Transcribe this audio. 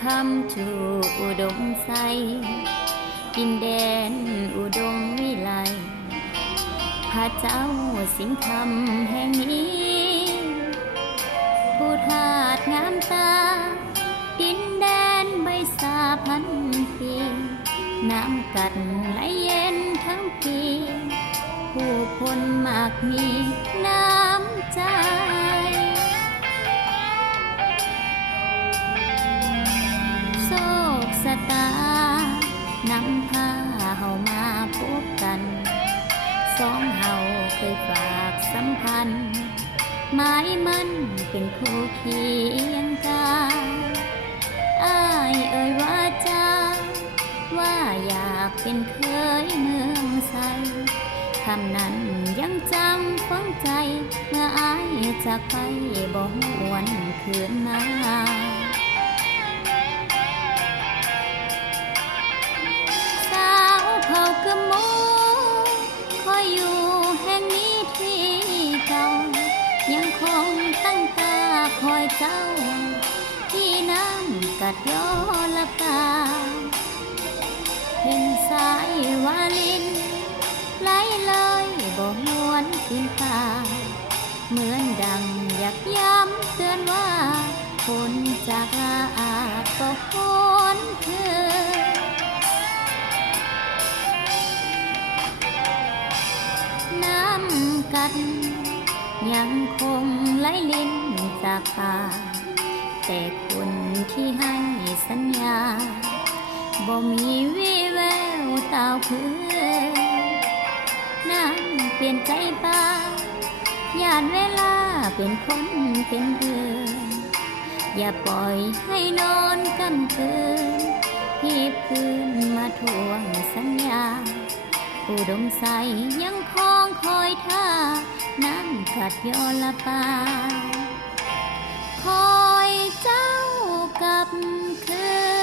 Welcome to อุดมไซดินแดนอุดมวิไลพระเจ้าสิงห์คำแห่งนี้ผู้ทาสงามตาดินแดนใบสาพันปีน้ำกัดไหลเย็นทั้งปีผู้คนมากมีน้ำใจโศกสตานำพาเฮามาพบกันสองเฮาเคยฝากสัมพันธ์หมายมันเป็นคู่เคียงกายอ้ายเอ่ยว่าจ้าว่าอยากเป็นเคยเมืองไซคำนั้นยังจำฝังใจเมื่ออ้ายจากไปบ่หวนคืนมาสาวเผ่ากะโมคอยอยู่แห่งนี้ที่เก่ายังคงตั้งตาคอยเจ้าที่น้ำกัดย้อละกาเห็นสายวาลินไหลเลยบ่หวนขึ้นตาเหมือนดังอยากย้ำเตือนว่าคนจากลาอาจก็คนคือน้ำกัดยังคงไหลลิ้นจากปากแต่คนที่ให้สัญญาบ่มีวี่แววตาวเพื่อน้ำเปลี่ยนใจบ้าญาติเวลาเป็นคนเป็นเดือนอย่าปล่อยให้นอนกำคืนที่คืนมาทวงสัญญาอุดมใสยังคองคอยท่าน้ำกัดยอละปาคอยเจ้ากลับคืน